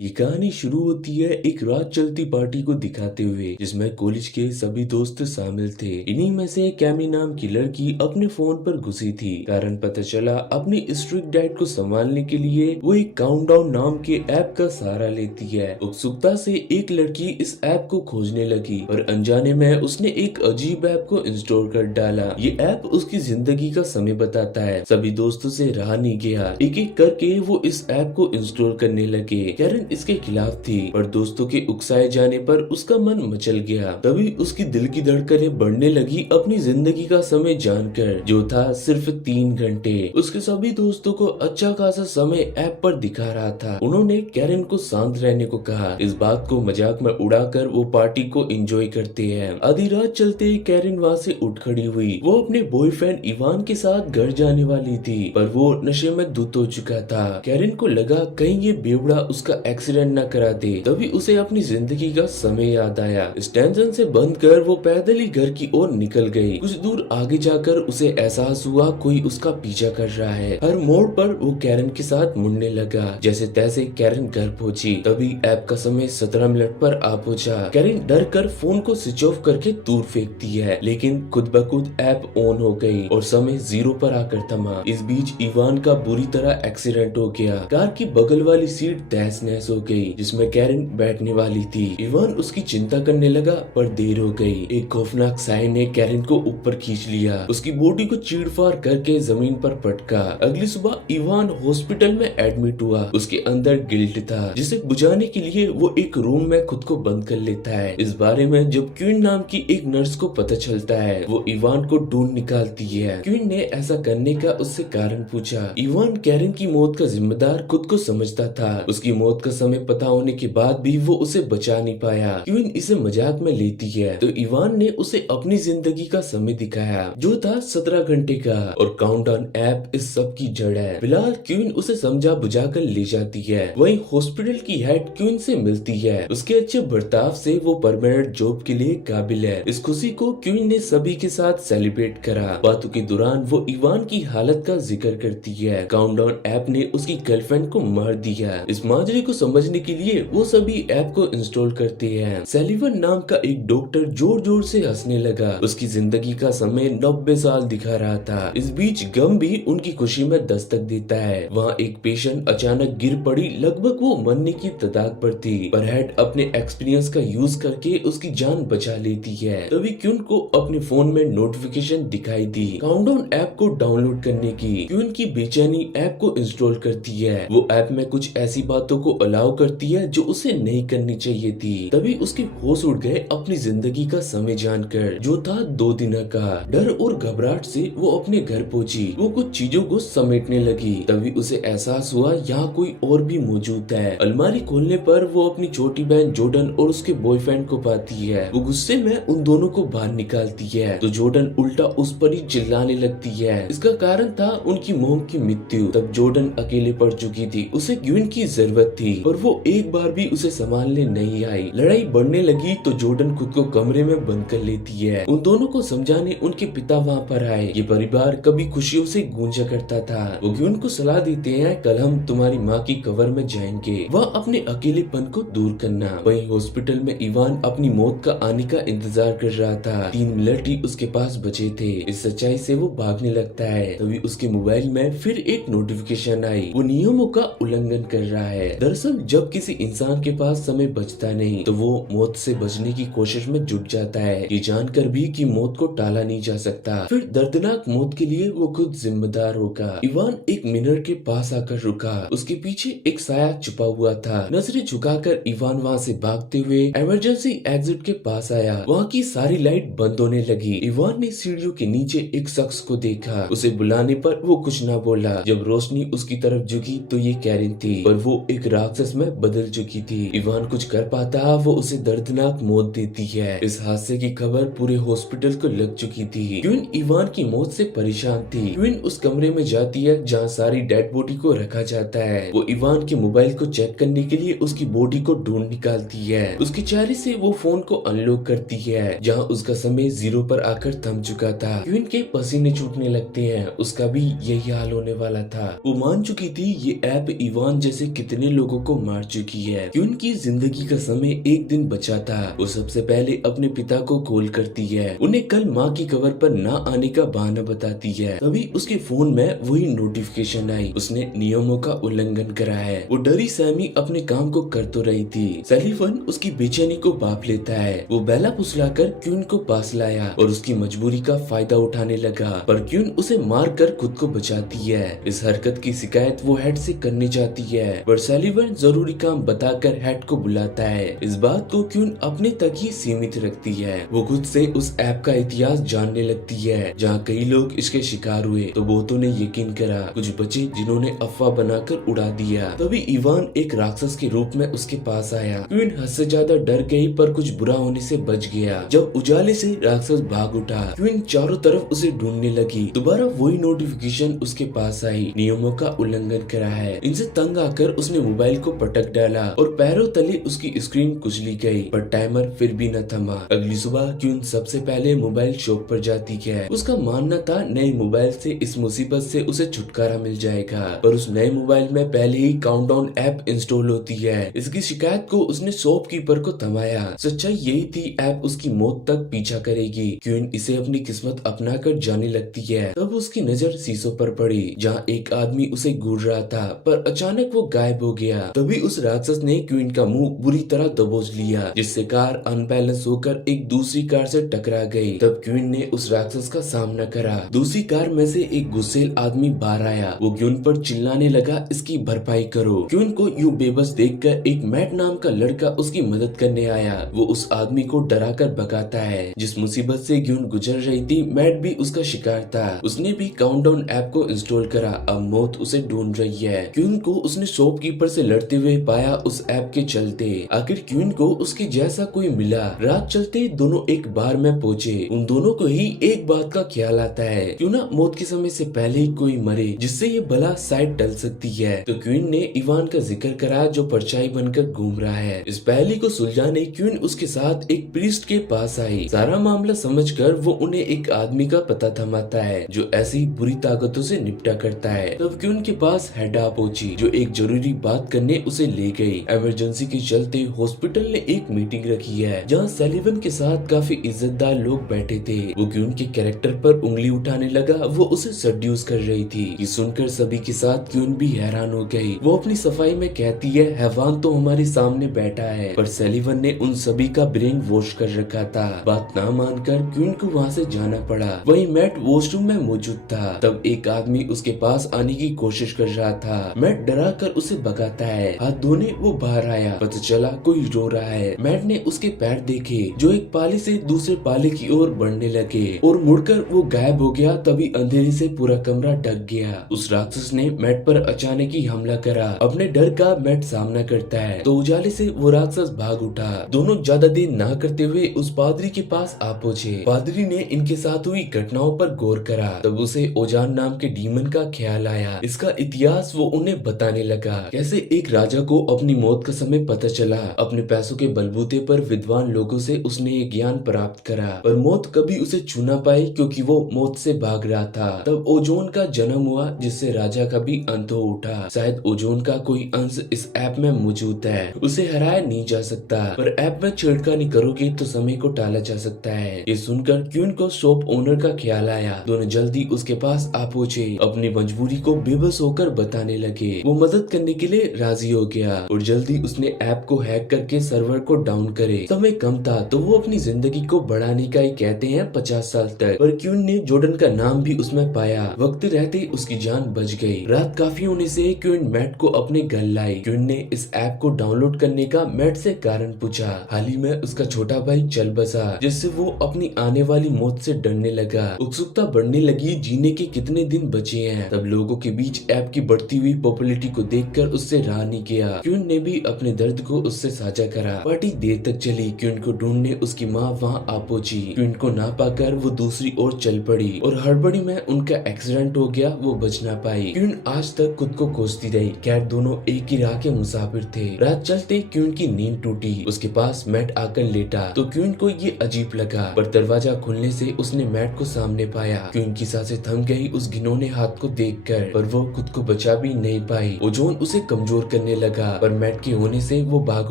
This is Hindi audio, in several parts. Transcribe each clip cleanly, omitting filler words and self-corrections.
ये कहानी शुरू होती है एक रात चलती पार्टी को दिखाते हुए जिसमें कॉलेज के सभी दोस्त शामिल थे। इन्हीं में से कैमी नाम की लड़की अपने फोन पर घुसी थी। कारण पता चला अपनी स्ट्रिक्ट डाइट को संभालने के लिए वो एक काउंटडाउन नाम के ऐप का सहारा लेती है। उत्सुकता से एक लड़की इस ऐप को खोजने लगी और अनजाने में उसने एक अजीब ऐप को इंस्टॉल कर डाला। ये ऐप उसकी जिंदगी का समय बताता है। सभी दोस्तों से रहा नहीं गया, एक एक करके वो इस ऐप को इंस्टॉल करने लगे। कैरन इसके खिलाफ थी पर दोस्तों के उकसाए जाने पर उसका मन मचल गया। तभी उसकी दिल की धड़कनें बढ़ने लगी अपनी जिंदगी का समय जानकर, जो था सिर्फ 3 घंटे। उसके सभी दोस्तों को अच्छा खासा समय ऐप पर दिखा रहा था। उन्होंने कैरन को शांत रहने को कहा। इस बात को मजाक में उड़ाकर वो पार्टी को एंजॉय करते हैं। आधी रात चलते ही कैरन वहाँ से उठ खड़ी हुई। वो अपने बॉयफ्रेंड इवान के साथ घर जाने वाली थी पर वो नशे में धुत हो चुका था। कैरन को लगा कहीं ये बेवड़ा उसका एक्सीडेंट न करा दे। तभी उसे अपनी जिंदगी का समय याद आया। इस टेंशन से बंद कर वो पैदल ही घर की ओर निकल गई। कुछ दूर आगे जाकर उसे एहसास हुआ कोई उसका पीछा कर रहा है। हर मोड़ पर वो कैरन के साथ मुड़ने लगा। जैसे तैसे कैरन घर पहुंची। तभी ऐप का समय 17 मिनट पर आ पहुंचा। कैरन डर कर फोन को स्विच ऑफ करके दूर फेंकती है, लेकिन खुद ब खुद ऐप ऑन हो गई और समय 0 पर आकर थमा। इस बीच इवान का बुरी तरह एक्सीडेंट हो गया। कार की बगल वाली सीट तहस नहस हो गई जिसमें कैरन बैठने वाली थी। इवान उसकी चिंता करने लगा पर देर हो गई। एक खौफनाक साय ने कैरन को ऊपर खींच लिया। उसकी बॉडी को चीरफाड़ करके जमीन पर पटका। अगली सुबह इवान हॉस्पिटल में एडमिट हुआ। उसके अंदर गिल्ट था जिसे बुझाने के लिए वो एक रूम में खुद को बंद कर लेता है। इस बारे में जब क्वीन नाम की एक नर्स को पता चलता है वो इवान को ढूंढ निकालती है। क्वीन ने ऐसा करने का उससे कारण पूछा। इवान कैरन की मौत का जिम्मेदार खुद को समझता था। उसकी मौत का समय पता होने के बाद भी वो उसे बचा नहीं पाया। क्वीन इसे मजाक में लेती है तो इवान ने उसे अपनी जिंदगी का समय दिखाया जो था 17 घंटे का, और काउंटडाउन ऐप इस सब की जड़ है। फिलहाल क्वीन उसे समझा बुझाकर ले जाती है। वहीं हॉस्पिटल की हेड क्वीन से मिलती है। उसके अच्छे बर्ताव से वो परमानेंट जॉब के लिए काबिल है। इस खुशी को क्वीन ने सभी के साथ सेलिब्रेट करा। बातों के दौरान वो इवान की हालत का जिक्र करती है। काउंटडाउन ऐप ने उसकी गर्लफ्रेंड को मार दिया। इस माजरे को समझने के लिए वो सभी ऐप को इंस्टॉल करते हैं। सेलिवन नाम का एक डॉक्टर जोर जोर से हंसने लगा। उसकी जिंदगी का समय 90 साल दिखा रहा था। इस बीच गम भी उनकी खुशी में दस्तक देता है। वहाँ एक पेशेंट अचानक गिर पड़ी, लगभग वो मरने की कगार पर थी, पर हेड अपने एक्सपीरियंस का यूज करके उसकी जान बचा लेती है। तभी क्यून को अपने फोन में नोटिफिकेशन दिखाई दी काउंटडाउन ऐप को डाउनलोड करने की। क्यून की बेचैनी ऐप को इंस्टॉल करती है। वो ऐप में कुछ ऐसी बातों को अलाउ करती है जो उसे नहीं करनी चाहिए थी। तभी उसके होश उड़ गए अपनी जिंदगी का समय जानकर, जो था 2 दिन का। डर और घबराहट से वो अपने घर पहुंची। वो कुछ चीजों को समेटने लगी। तभी उसे एहसास हुआ यहाँ कोई और भी मौजूद है। अलमारी खोलने पर वो अपनी छोटी बहन जॉर्डन और उसके बॉयफ्रेंड को पाती है। वो गुस्से में उन दोनों को बाहर निकालती है तो जॉर्डन उल्टा उस पर ही चिल्लाने लगती है। इसका कारण था उनकी मोम की मृत्यु। तब जॉर्डन अकेले पड़ चुकी थी। उसे क्वीन की जरूरत थी पर वो एक बार भी उसे संभालने नहीं आई। लड़ाई बढ़ने लगी तो जॉर्डन खुद को कमरे में बंद कर लेती है। उन दोनों को समझाने उनके पिता वहाँ पर आए। ये परिवार कभी खुशियों से गूंजा करता था। वो क्वीन को सलाह देते हैं कल हम तुम्हारी माँ की कब्र में जाएंगे, वह अपने अकेलेपन को दूर करना। वहीं हॉस्पिटल में इवान अपनी मौत का आने का इंतजार कर रहा था। 3 मिनट ही उसके पास बचे थे। इस सच्चाई से वो भागने लगता है। तभी उसके मोबाइल में फिर एक नोटिफिकेशन आई। वो नियमों का उल्लंघन कर रहा है। दरअसल जब किसी इंसान के पास समय बचता नहीं तो वो मौत से बचने की कोशिश में जुट जाता है, ये जानकर भी कि मौत को टाला नहीं जा सकता। फिर दर्दनाक मौत के लिए वो खुद जिम्मेदार होगा। इवान एक मिरर के पास आकर रुका। उसके पीछे एक साया छुपा हुआ था। नजरें झुकाकर इवान वहाँ से भागते हुए इमरजेंसी एग्जिट के पास आया। वहाँ की सारी लाइट बंद होने लगी। इवान ने सीढ़ियों के नीचे एक शख्स को देखा। उसे बुलाने पर वो कुछ ना बोला। जब रोशनी उसकी तरफ झुकी तो ये कैरन थी, पर वो एक राक्षस में बदल चुकी थी। इवान कुछ कर पाता वो उसे दर्दनाक मौत देती है। इस हादसे की खबर पूरे हॉस्पिटल को लग चुकी थी। क्वीन इवान की मौत से परेशान थी। क्वीन उस कमरे में जाती है जहाँ सारी डेड बॉडी को रखा जाता है। वो इवान के मोबाइल को चेक करने के लिए उसकी बॉडी को ढूंढ निकालती है। उसके चेहरे से वो फोन को अनलॉक करती है जहाँ उसका समय 0 पर आकर थम चुका था। क्वीन के पसीने छूटने लगते हैं। उसका भी यही हाल होने वाला था। वो मान चुकी थी ये ऐप इवान जैसे कितने लोगों को मार चुकी है। क्यून की जिंदगी का समय एक दिन बचा था। वो सबसे पहले अपने पिता को कॉल करती है, उन्हें कल माँ की कवर पर ना आने का बहाना बताती है। तभी उसके फोन में वही नोटिफिकेशन आई, उसने नियमों का उल्लंघन करा है। वो डरी सहमी अपने काम को कर तो रही थी। सलीवन उसकी बेचैनी को भांप लेता है। वो बेला फुसलाकर क्यून को पास लाया और उसकी मजबूरी का फायदा उठाने लगा, पर क्यून उसे मार कर खुद को बचाती है। इस हरकत की शिकायत वो हेड से करनी चाहती है, पर सलीवन जरूरी काम बताकर हेड को बुलाता है। इस बात को क्यून अपने तक ही सीमित रखती है। वो खुद से उस ऐप का इतिहास जानने लगती है जहाँ कई लोग इसके शिकार हुए, तो बहुतों ने यकीन करा, कुछ बचे जिन्होंने अफवाह बनाकर उड़ा दिया। तभी इवान एक राक्षस के रूप में उसके पास आया। क्वीन हद से ज्यादा डर गई, पर कुछ बुरा होने से बच गया। जब उजाले से राक्षस भाग उठा, क्वीन चारों तरफ उसे ढूंढने लगी। दोबारा वही नोटिफिकेशन उसके पास आई, नियमों का उल्लंघन करा है। इनसे तंग आकर उसने मोबाइल को पटक डाला और पैरों तले उसकी स्क्रीन कुचली गई, पर टाइमर फिर भी न थमा। अगली सुबह क्वीन सबसे पहले मोबाइल शॉप पर जाती है। उसका मानना था नए मोबाइल से इस मुसीबत से उसे छुटकारा मिल जाएगा, पर उस नए मोबाइल में पहले ही काउंटडाउन ऐप इंस्टॉल होती है। इसकी शिकायत को उसने शॉपकीपर को थमाया। सच्चाई यही थी, ऐप उसकी मौत तक पीछा करेगी। क्वीन इसे अपनी किस्मत अपना कर जाने लगती है। तब उसकी नजर शीशों पर पड़ी, जहाँ एक आदमी उसे घूर रहा था, पर अचानक वो गायब हो गया। तभी उस राक्षस ने क्वीन का मुंह बुरी तरह दबोच लिया, जिससे कार अनबैलेंस होकर एक दूसरी कार से टकरा गई। तब क्वीन ने उस राक्षस का सामना करा। दूसरी कार में से एक गुस्सेल आदमी बाहर आया। वो क्वीन पर चिल्लाने लगा, इसकी भरपाई करो। क्वीन को यूं बेबस देखकर एक मैट नाम का लड़का उसकी मदद करने आया। वो उस आदमी को डराकर भगाता है। जिस मुसीबत से क्वीन गुजर रही थी, मैट भी उसका शिकार था। उसने भी काउंटडाउन ऐप को इंस्टॉल करा। अब मौत उसे ढूंढ रही है। क्वीन को उसने शॉपकीपर से लड़ते हुए पाया, उस ऐप के चलते। आखिर क्वीन को उसके जैसा कोई मिला। रात चलते दोनों एक बार में पहुंचे। उन दोनों को ही एक बात का ख्याल आता है, क्यों ना मौत के समय से पहले ही कोई मरे, जिससे ये बला शायद टल सकती है। तो क्वीन ने इवान का जिक्र करा, जो परछाई बनकर घूम रहा है। इस पहेली को सुलझाने क्वीन उसके साथ एक प्रीस्ट के पास आई। सारा मामला समझकर वो उन्हें एक आदमी का पता थमाता है, जो ऐसी बुरी ताकतों से निपटा करता है। तब क्वीन के पास हेडा पहुंची, जो एक जरूरी बात करने उसे ले गई। इमरजेंसी के चलते हॉस्पिटल ने एक मीटिंग रखी है, जहाँ सलीवन के साथ काफी इज्जतदार लोग बैठे थे। वो क्वीन के कैरेक्टर पर उंगली उठाने लगा। वो उसे सड्यूस कर रही थी। ये सुनकर सभी के साथ क्वीन भी हैरान हो गई। वो अपनी सफाई में कहती है, हैवान तो हमारे सामने बैठा है, पर सलीवन ने उन सभी का ब्रेन वॉश कर रखा था। बात ना मानकर क्वीन को वहाँ से जाना पड़ा। वहीं मैट वॉशरूम में मौजूद था। तब एक आदमी उसके पास आने की कोशिश कर रहा था। मैट डरा कर उसे भगाता है। हाथ धोने वो बाहर आया, पता चला कोई रो रहा है। मैट ने उसके पैर देखे, जो एक पाले से दूसरे पाले की ओर बढ़ने लगे, और मुड़कर वो गायब हो गया। तभी अंधेरे से पूरा कमरा ढक गया। उस राक्षस ने मैट पर अचानक ही हमला करा। अपने डर का मैट सामना करता है, तो उजाले से वो राक्षस भाग उठा। दोनों ज्यादा देर ना करते हुए उस पादरी के पास आ पहुंचे। पादरी ने इनके साथ हुई घटनाओं पर गौर करा। तब उसे ओजान नाम के डीमन का ख्याल आया। इसका इतिहास वो उन्हें बताने लगा, कैसे एक राजा को अपनी मौत का समय पता चला। अपने पैसों के बलबूते पर विद्वान लोगों से उसने ये ज्ञान प्राप्त करा, पर मौत कभी उसे छू ना पाई, क्योंकि वो मौत से भाग रहा था। तब ओजोन का जन्म हुआ, जिससे राजा का भी अंत हो उठा। शायद ओजोन का कोई अंश इस ऐप में मौजूद है। उसे हराया नहीं जा सकता, पर ऐप में छेड़खानी करोगे तो समय को टाला जा सकता है। ये सुनकर क्वीन को शॉप ओनर का ख्याल आया। दोनों जल्दी उसके पास आ पहुंचे। अपनी मजबूरी को बेबस होकर बताने लगे। वो मदद करने के लिए राजी हो गया, और जल्दी उसने ऐप को हैक करके सर्वर को डाउन करे। समय कम था, तो वो अपनी जिंदगी को बढ़ाने का ही कहते हैं 50 साल तक। पर क्वीन ने जॉर्डन का नाम भी उसमें पाया। वक्त रहते उसकी जान बच गई। रात काफी होने से क्वीन मैट को अपने घर लाई। क्वीन ने इस ऐप को डाउनलोड करने का मैट से कारण पूछा। हाल ही में उसका छोटा भाई चल बसा, जिससे वो अपनी आने वाली मौत से डरने लगा। उत्सुकता बढ़ने लगी, जीने के कितने दिन बचे हैं। तब लोगों के बीच ऐप की बढ़ती हुई पॉपुलैरिटी को देखकर उससे रहा नहीं गया। क्वीन ने भी अपने दर्द को उससे साझा करा। पार्टी देर तक चली। क्वीन को ढूंढने उसकी माँ वहाँ आ पहुंची। क्वीन को ना पाकर वो दूसरी ओर चल पड़ी, और हड़बड़ी में उनका एक्सीडेंट हो गया। वो बच ना पाई। क्वीन आज तक खुद को कोसती रही। खैर दोनों एक ही राह के मुसाफिर थे। रात चलते क्वीन की नींद टूटी। उसके पास मैट आकर लेटा, तो क्वीन को ये अजीब लगा, पर दरवाजा खुलने से उसने मैट को सामने पाया। क्वीन की सांसें थम गई उस घिनौने हाथ को देखकर, पर वो खुद को बचा भी नहीं पाई। ओजोन उसे कमजोर करने लगा, पर मैट के होने से वो भाग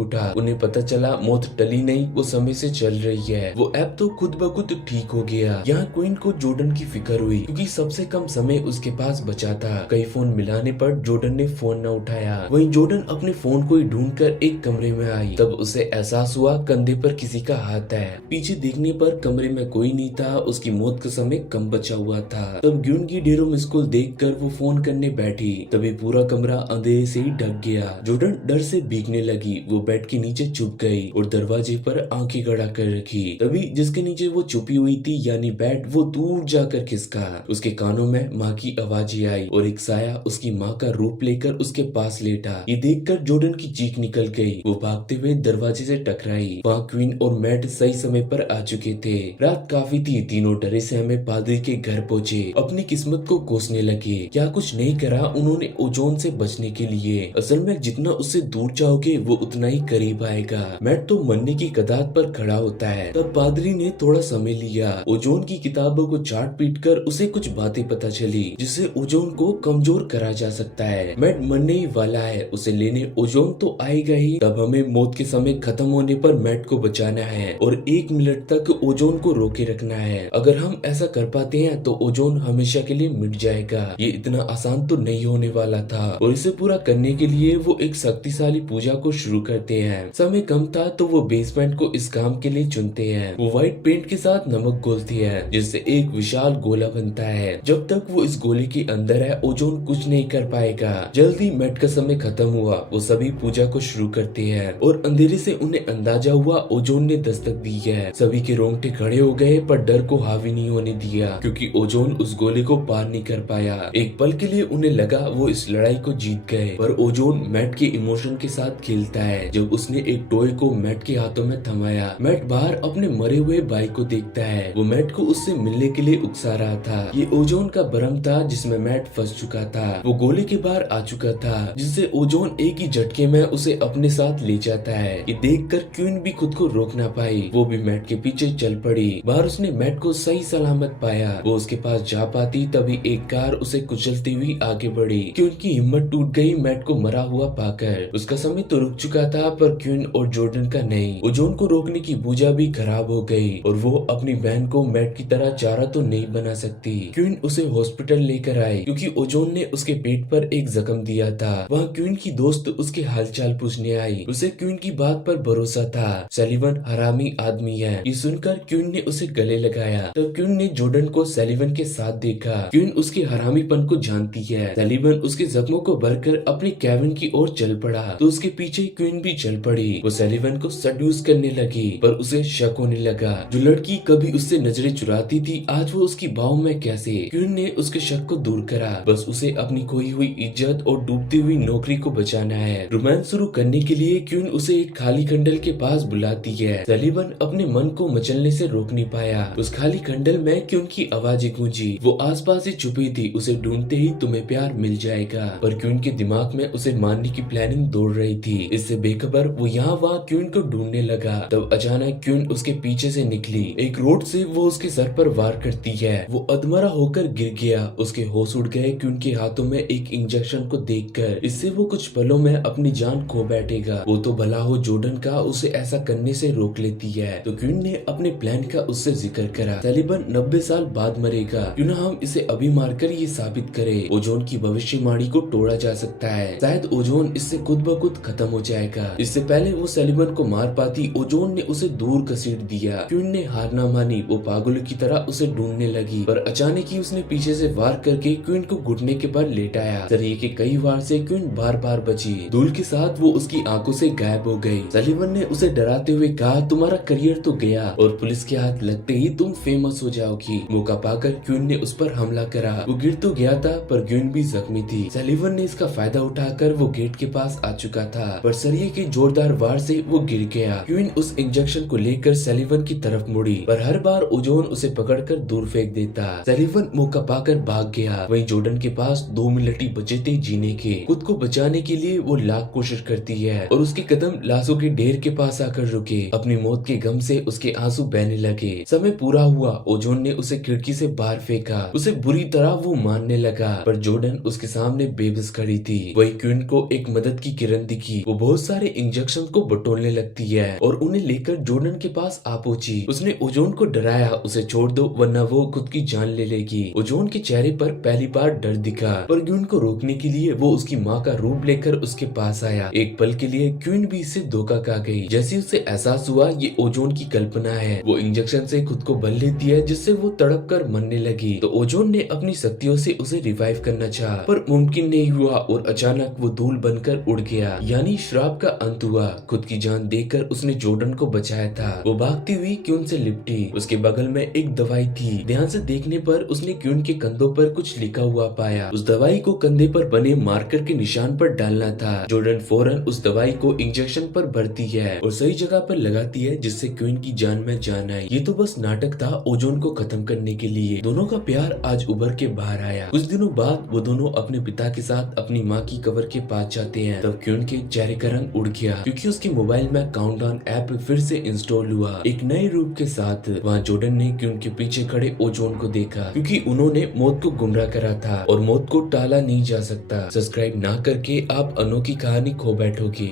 उठा। उन्हें पता चला मौत टली नहीं, वो समय से चल रही है। वो ऐप तो खुद ब खुद ठीक हो गया। यहाँ क्वीन को जॉर्डन की फिक्र हुई, क्योंकि सबसे कम समय उसके पास बचा था। कई फोन मिलाने पर जॉर्डन ने फोन न उठाया। वहीं जॉर्डन अपने फोन को ही ढूंढकर एक कमरे में आई। तब उसे एहसास हुआ कंधे पर किसी का हाथ है। पीछे देखने पर कमरे में कोई नहीं था। उसकी मौत का समय कम बचा हुआ था। तब ग्यून की ढेरों मिस कॉल देखकर वो फोन करने बैठी। तभी पूरा कमरा अंधेरे से ही ढक गया। जॉर्डन डर से भीगने लगी। वो बेड के नीचे छुप गई और दरवाजे पर आंखें गड़ा कर रखी। तभी जिसके नीचे वो छुपी हुई थी यानी बेड, वो दूर जाकर खिसका। उसके कानों में माँ की आवाजें आई और एक साया उसकी माँ का रूप लेकर उसके पास लेटा। ये देखकर जॉर्डन की चीख निकल गई। वो भागते हुए दरवाजे से टकराई। वहाँ क्वीन और मैट सही समय पर आ चुके थे। रात काफी थी। तीनों डरे सहमे पादरी के घर पहुंचे। अपनी किस्मत को कोसने लगे। क्या कुछ नहीं करा उन्होंने ओजोन से बचने के लिए। असल में जितना उससे दूर जाओगे वो उतना ही करीब आएगा। मैट तो मरने की कगार पर खड़ा होता है। तब पादरी ने थोड़ा समय लिया। ओजोन की किताबों को चाट पीट कर उसे कुछ बातें पता चली जिससे ओजोन को कमजोर करा जा सकता है। मैट मरने ही वाला है, उसे लेने ओजोन तो आएगा ही। तब हमें मौत के समय खत्म होने पर मैट को बचाना है और 1 मिनट तक ओजोन को रोके रखना है। अगर हम ऐसा कर पाते हैं तो ओजोन हमेशा के लिए मिट जाएगा। ये इतना आसान तो नहीं होने वाला था और इसे पूरा करने के लिए वो एक शक्तिशाली पूजा को शुरू करते हैं। समय कम था तो वो बेसमेंट को इस काम के लिए चुनते हैं। वो व्हाइट पेंट के साथ नमक घोलती है जिससे एक विशाल गोला बनता है। जब तक वो इस गोले के अंदर है ओजोन कुछ नहीं कर पाएगा। जल्दी मैट का समय खत्म हुआ। वो सभी पूजा को शुरू करते हैं और अंधेरे से उन्हें अंदाजा हुआ ओजोन ने दस्तक दी है। सभी के रोंगटे खड़े हो गए पर डर को हावी नहीं होने दिया क्योंकि ओजोन उस गोले को पार नहीं कर पाया। एक पल के लिए उन्हें लगा वो इस लड़ाई को जीत गए, पर ओजोन मैट के इमोशन के साथ खेलता है। जब उसने एक टॉय को मैट के हाथों में थमाया, मैट बाहर अपने मरे हुए भाई को देखता है। वो मैट को उससे मिलने के लिए उकसा रहा था। ये ओजोन का भ्रम था जिसमें मैट फंस चुका था। वो गोले के बाहर आ चुका था जिससे ओजोन एक ही झटके में उसे अपने साथ ले जाता है। ये देखकर क्वीन भी खुद को रोक ना पाई। वो भी मैट के पीछे चल पड़ी। बाहर उसने मैट को सही सलामत पाया। वो उसके पास जा पाती तभी एक कार उसे कुचलती हुई आगे बढ़ी। क्वीन की हिम्मत टूट गई मैट को मरा हुआ पाकर। उसका समय तो रुक चुका था पर क्वीन और जॉर्डन का नहीं। ओजोन को रोकने की पूजा भी खराब हो गई और वो अपनी बहन को मैट की तरह चारा तो नहीं बना सकती। क्वीन उसे हॉस्पिटल लेकर आई क्योंकि ओजोन ने उसके पेट पर एक जख्म दिया था। वहाँ क्वीन की दोस्त उसके हालचाल पूछने आई। उसे क्वीन की बात पर भरोसा था। सलीवन हरामी आदमी है, ये सुनकर क्वीन ने उसे गले लगाया। तब क्वीन ने जॉर्डन को सलीवन के साथ देखा। क्वीन उसके हरामीपन को जानती है। सलीवन उसके जख्मों को भरकर अपने कैबिन की ओर चल पड़ा तो उसके पीछे क्वीन भी चल पड़ी। वो सलीवन को सड्यूस करने लगी पर उसे शक होने लगा। जो लड़की कभी उससे नजरें चुराती थी आज वो उसकी बाहों में कैसे। क्वीन ने उसके शक को दूर करा। बस उसे अपनी खोई हुई इज्जत और डूबती हुई नौकरी को बचाना है। रोमांस शुरू करने के लिए क्वीन उसे एक खाली खंडल के पास बुलाती है। सलीवन अपने मन को मचलने से रोक नहीं पाया। उस खाली खंडल में क्वीन की आवाजें गूंजी। वो आसपास ही छुपी थी। उसे ढूंढते ही तुम्हें प्यार मिल जाएगा। पर क्वीन के दिमाग में उसे मारने की प्लानिंग दौड़ रही थी। इससे बेखबर वो यहाँ वहाँ क्वीन को ढूंढने लगा। तब अचानक क्वीन उसके पीछे से निकली। एक रोड से वो उसके सर पर वार करती है। वो अधमरा होकर गिर गया। उसके होश उड़ गए। क्वीन के हाथों में एक इंजेक्शन को देखकर इससे वो कुछ पलों में अपनी जान खो बैठेगा। वो तो भला हो जॉर्डन का उसे ऐसा करने से रोक लेती है। तो क्वीन ने अपने प्लान का उससे जिक्र करा। सलीवन 90 साल बाद मरेगा, क्यों ना हम इसे अभी मारकर ये साबित करें ओजोन की भविष्यवाणी को तोड़ा जा सकता है। शायद ओजोन इससे खुद ब खुद खत्म हो जाएगा। इससे पहले वो सलीवन को मार पाती ओजोन ने उसे दूर घसीट दिया। क्वीन ने हार ना मानी। वो पागलों की तरह उसे ढूंढने लगी पर अचानक ही उसने पीछे से वार करके क्वीन को घुटने के बल लेटाया। शरीर के कई वार से क्वीन बार बार बची। धूल के साथ वो उसकी आंखों से गायब हो गई। सलीवन ने उसे डराते हुए कहा तुम्हारा करियर तो गया और पुलिस के हाथ लगते ही तुम फेमस हो जाओगी। मौका पाकर क्वीन ने उस पर हमला करा। वो गिर तो गया था पर क्वीन भी जख्मी थी। सलीवन ने इसका फायदा उठाकर वो गेट के पास आ चुका था पर सरिये के जोरदार वार से वो गिर गया। क्वीन उस इंजेक्शन को लेकर सलीवन की तरफ मुड़ी पर हर बार ओजोन उसे पकड़कर दूर फेंक देता। सलीवन मौका पाकर भाग गया। वहीं जॉर्डन के पास 2 मिनट ही बचे थे जीने के। खुद को बचाने के लिए वो लाख कोशिश करती है और उसके कदम लाशों के ढेर के पास आकर रुके। अपनी मौत के गम से उसके आंसू बहने लगे। समय पूरा हुआ। ओजोन ने उसे खिड़की से बाहर फेंका। उसे बुरी तरह वो मारने लगा पर जॉर्डन उसके सामने बेबस खड़ी थी। वही क्वीन को एक मदद की किरण दिखी। वो बहुत सारे इंजेक्शन को बटोरने लगती है और उन्हें लेकर जॉर्डन के पास आ पहुंची। उसने ओजोन को डराया, उसे छोड़ दो वरना वो खुद की जान ले लेगी। ओजोन के चेहरे पर पहली बार डर दिखा, पर क्वीन को रोकने के लिए वो उसकी माँ का रूप लेकर उसके पास आया। एक पल के लिए क्वीन भी इससे धोखा खा गई। जैसे उसे एहसास हुआ ये ओजोन की कल्पना है, वो इंजेक्शन से खुद को भर लेती है, जिससे वो तड़प कर मरने लगी। तो ओजोन ने अपनी शक्तियों से उसे रिवाइव करना चाहा, पर मुमकिन नहीं हुआ और अचानक वो धूल बनकर उड़ गया। यानी श्राप का अंत हुआ। खुद की जान देकर उसने जॉर्डन को बचाया था। वो भागती हुई क्वीन से लिपटी। उसके बगल में एक दवाई थी। ध्यान से देखने पर उसने क्वीन के कंधों पर कुछ लिखा हुआ पाया। उस दवाई को कंधे पर बने मार्कर के निशान पर डालना था। जॉर्डन फौरन उस दवाई को इंजेक्शन पर भरती है और सही जगह पर लगाती है, जिससे क्वीन की जान में जान आई। ये तो बस नाटक था ओजोन को खत्म करने के लिए। दोनों का प्यार आज उभर के बाहर आया। कुछ दिनों बाद वो दोनों अपने पिता के साथ अपनी माँ की कब्र के पास जाते हैं। तब क्वीन के चेहरे का रंग उड़ गया, क्योंकि उसके मोबाइल में काउंटडाउन ऐप फिर से इंस्टॉल हुआ, एक नए रूप के साथ। वहाँ जॉर्डन ने क्वीन के पीछे खड़े ओजोन को देखा, क्योंकि उन्होंने मौत को गुमराह करा था और मौत को टाला नहीं जा सकता। सब्सक्राइब ना करके आप अनोखी कहानी खो बैठोगे।